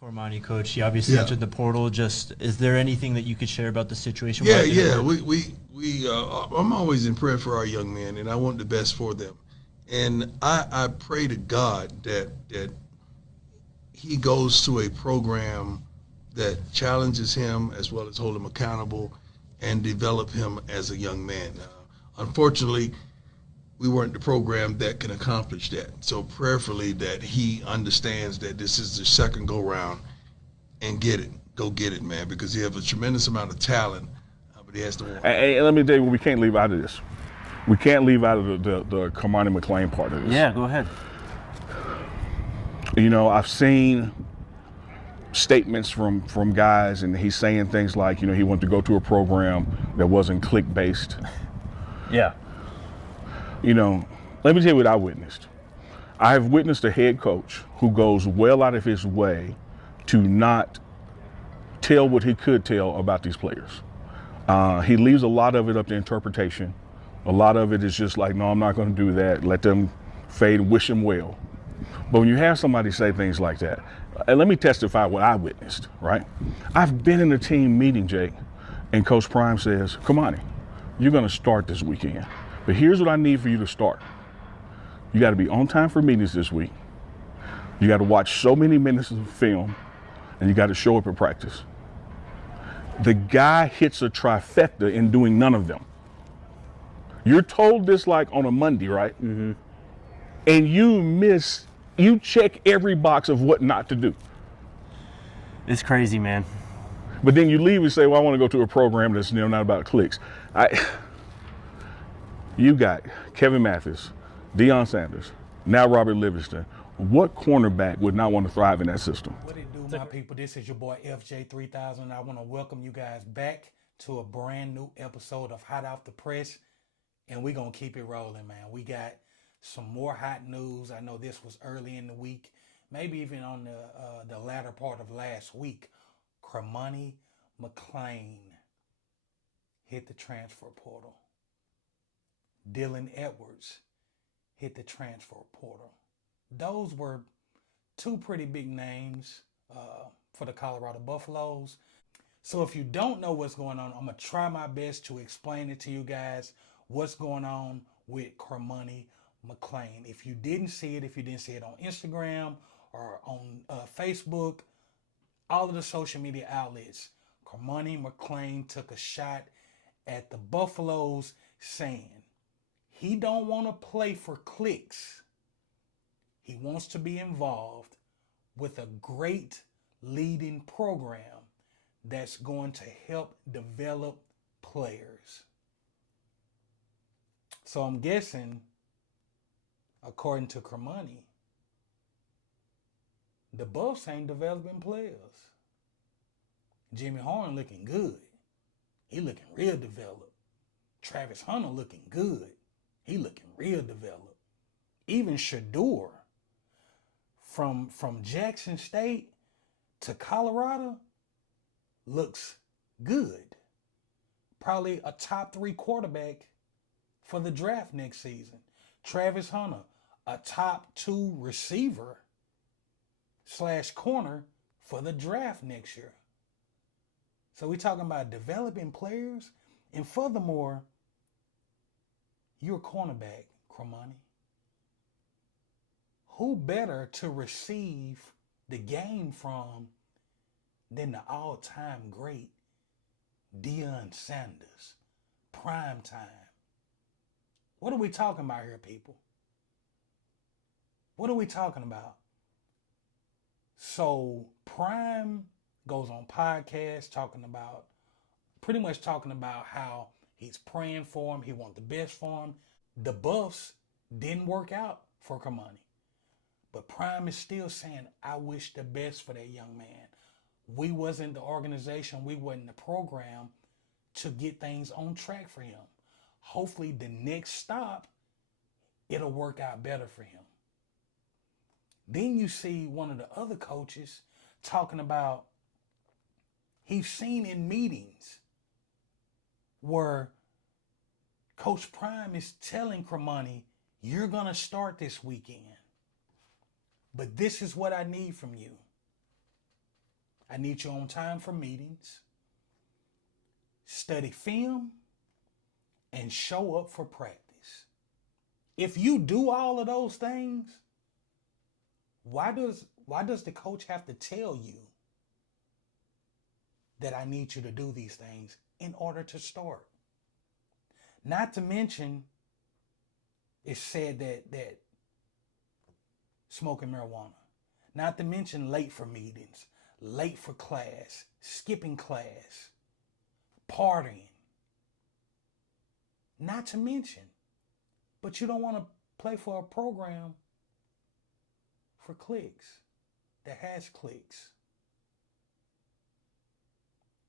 Cormani, coach, you obviously Yeah. entered the portal. Just, is there anything that you could share about the situation? Yeah, Why did it yeah. work? I'm always in prayer for our young men, and I want the best for them. And I pray to God that he goes to a program that challenges him as well as hold him accountable and develop him as a young man. Unfortunately, we weren't the program that can accomplish that. So prayerfully that he understands that this is the second go round and get it. Go get it, man, because he has a tremendous amount of talent, but he has to want it. And let me tell you what we can't leave out of this. We can't leave out of the Cormani McClain part of this. Yeah, go ahead. You know, I've seen statements from guys, and he's saying things like, you know, he wanted to go to a program that wasn't click-based. Yeah. You know, let me tell you what I witnessed. I have witnessed a head coach who goes well out of his way to not tell what he could tell about these players. He leaves a lot of it up to interpretation. A lot of it is just like, no, I'm not going to do that. Let them fade, wish them well. But when you have somebody say things like that, and let me testify what I witnessed, right? I've been in a team meeting, Jake, and Coach Prime says, Cormani, you're going to start this weekend. But here's what I need for you to start. You got to be on time for meetings this week. You got to watch so many minutes of film, and you got to show up at practice. The guy hits a trifecta in doing none of them. You're told this like on a Monday, right? Mm-hmm. And you check every box of what not to do. It's crazy, man. But then you leave and say, well, I want to go to a program that's, you know, not about clicks. You got Kevin Mathis, Deion Sanders, now Robert Livingston. What cornerback would not want to thrive in that system? What it do, my people? This is your boy FJ3000. I want to welcome you guys back to a brand new episode of Hot Off the Press, and we're going to keep it rolling, man. We got some more hot news. I know this was early in the week, maybe even on the latter part of last week. Cormani McClain hit the transfer portal. Dylan Edwards hit the transfer portal. Those were two pretty big names for the Colorado Buffaloes. So if you don't know what's going on, I'm going to try my best to explain it to you guys, what's going on with Cormani McClain. If you didn't see it, if you didn't see it on Instagram or on Facebook, all of the social media outlets, Cormani McClain took a shot at the Buffaloes saying he don't want to play for clicks. He wants to be involved with a great leading program that's going to help develop players. So I'm guessing, according to Cormani, the Buffs ain't developing players. Jimmy Horn looking good. He looking real developed. Travis Hunter looking good. He looking real developed. Even Shador from Jackson State to Colorado looks good. Probably a top 3 quarterback for the draft next season. Travis Hunter, a top 2 receiver / corner for the draft next year. So we're talking about developing players. And furthermore, you're a cornerback, Cormani. Who better to receive the game from than the all-time great Deion Sanders? Prime time. What are we talking about here, people? What are we talking about? So Prime goes on podcasts pretty much talking about how he's praying for him. He wants the best for him. The Buffs didn't work out for Cormani. But Prime is still saying, I wish the best for that young man. We wasn't the organization, we wasn't the program to get things on track for him. Hopefully the next stop, it'll work out better for him. Then you see one of the other coaches talking about he's seen in meetings where Coach Prime is telling Cormani, you're going to start this weekend, but this is what I need from you. I need you on time for meetings, study film, and show up for practice. If you do all of those things, why does the coach have to tell you that I need you to do these things in order to start? Not to mention, it's said that smoking marijuana. Not to mention late for meetings, late for class, skipping class, partying. Not to mention, but you don't want to play for a program for clicks, that has clicks.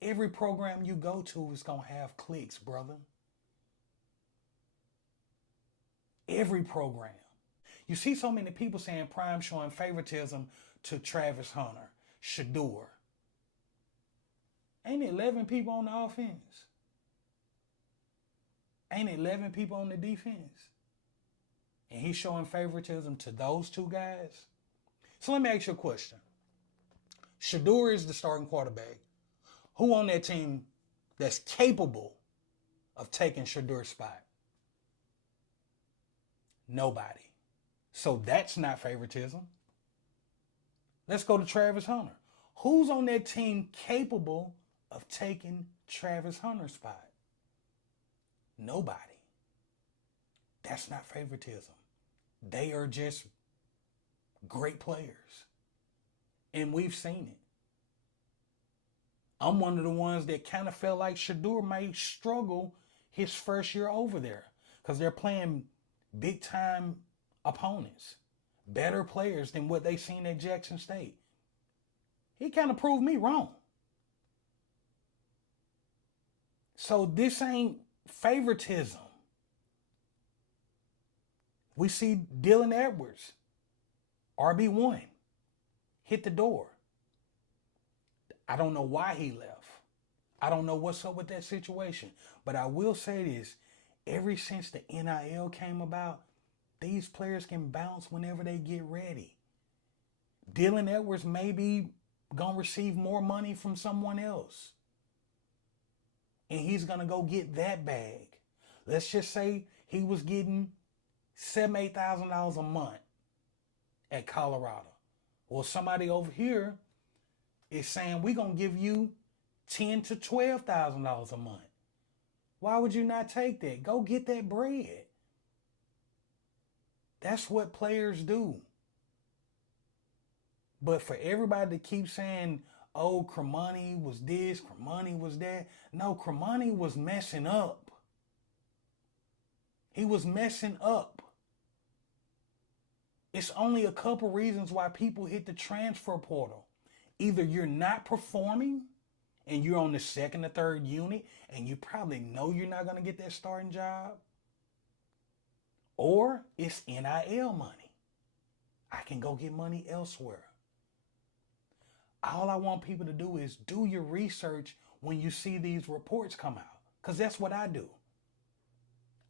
Every program you go to is going to have clicks, brother. Every program. You see so many people saying Prime showing favoritism to Travis Hunter, Shador. Ain't it 11 people on the offense? Ain't it 11 people on the defense? And he's showing favoritism to those two guys? So let me ask you a question. Shador is the starting quarterback. Who on that team that's capable of taking Shador's spot? Nobody. So that's not favoritism. Let's go to Travis Hunter. Who's on that team capable of taking Travis Hunter's spot? Nobody. That's not favoritism. They are just great players. And we've seen it. I'm one of the ones that kind of felt like Shador may struggle his first year over there because they're playing big time opponents, better players than what they seen at Jackson State. He kind of proved me wrong. So this ain't favoritism. We see Dylan Edwards, RB1, hit the door. I don't know why he left. I don't know what's up with that situation. But I will say this, ever since the NIL came about, these players can bounce whenever they get ready. Dylan Edwards may be going to receive more money from someone else. And he's going to go get that bag. Let's just say he was getting $7,000, $8,000 a month at Colorado. Well, somebody over here is saying we're going to give you $10,000 to $12,000 a month. Why would you not take that? Go get that bread. That's what players do. But for everybody to keep saying, oh, Cormani was this, Cormani was that. No, Cormani was messing up. He was messing up. It's only a couple reasons why people hit the transfer portal. Either you're not performing and you're on the second or third unit and you probably know you're not going to get that starting job. Or it's NIL money. I can go get money elsewhere. All I want people to do is do your research when you see these reports come out. Because that's what I do.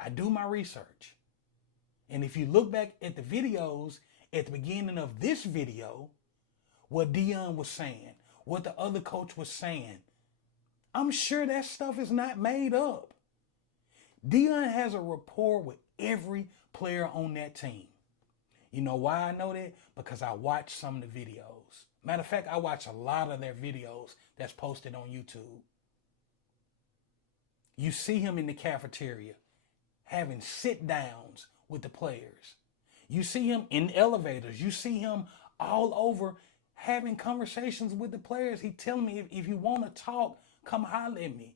I do my research. And if you look back at the videos at the beginning of this video, what Dion was saying, what the other coach was saying, I'm sure that stuff is not made up. Dion has a rapport with every player on that team. You know why I know that? Because I watch some of the videos. Matter of fact, I watch a lot of their videos that's posted on YouTube. You see him in the cafeteria having sit downs with the players. You see him in elevators. You see him all over having conversations with the players. He telling me, if you want to talk, come holler at me.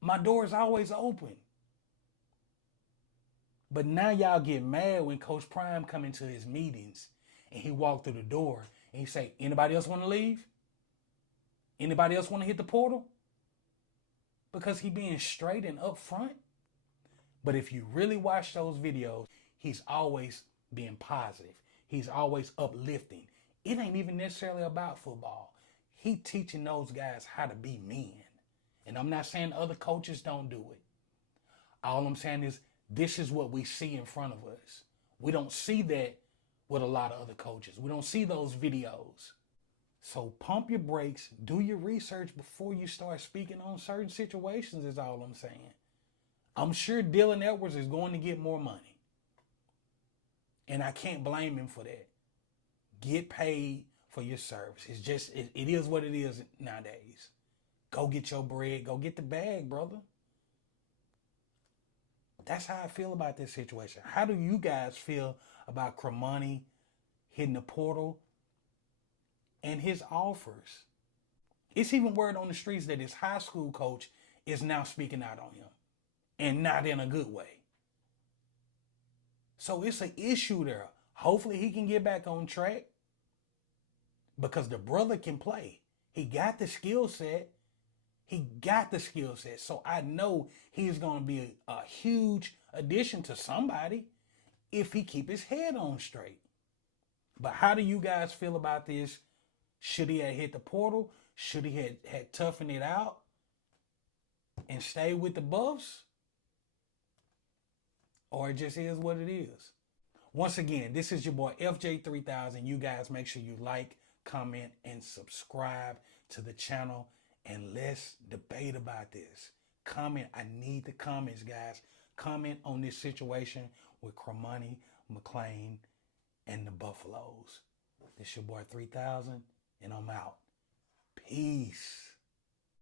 My door is always open. But now y'all get mad when Coach Prime come into his meetings and he walk through the door and he say, anybody else want to leave? Anybody else want to hit the portal? Because he being straight and upfront. But if you really watch those videos, he's always being positive. He's always uplifting. It ain't even necessarily about football. He teaching those guys how to be men. And I'm not saying other coaches don't do it. All I'm saying is this is what we see in front of us. We don't see that with a lot of other coaches. We don't see those videos. So pump your brakes, do your research before you start speaking on certain situations is all I'm saying. I'm sure Dylan Edwards is going to get more money. And I can't blame him for that. Get paid for your service. It's just, it is what it is nowadays. Go get your bread. Go get the bag, brother. That's how I feel about this situation. How do you guys feel about Cormani hitting the portal and his offers? It's even word on the streets that his high school coach is now speaking out on him, and not in a good way. So it's an issue there. Hopefully he can get back on track because the brother can play. He got the skill set. So I know he's going to be a huge addition to somebody if he keep his head on straight. But how do you guys feel about this? Should he have hit the portal? Should he had toughened it out and stay with the Buffs? Or it just is what it is. Once again, this is your boy FJ3000. You guys make sure you like, comment, and subscribe to the channel. And let's debate about this. Comment. I need the comments, guys. Comment on this situation with Cormani McClain and the Buffaloes. This your boy 3000, and I'm out. Peace.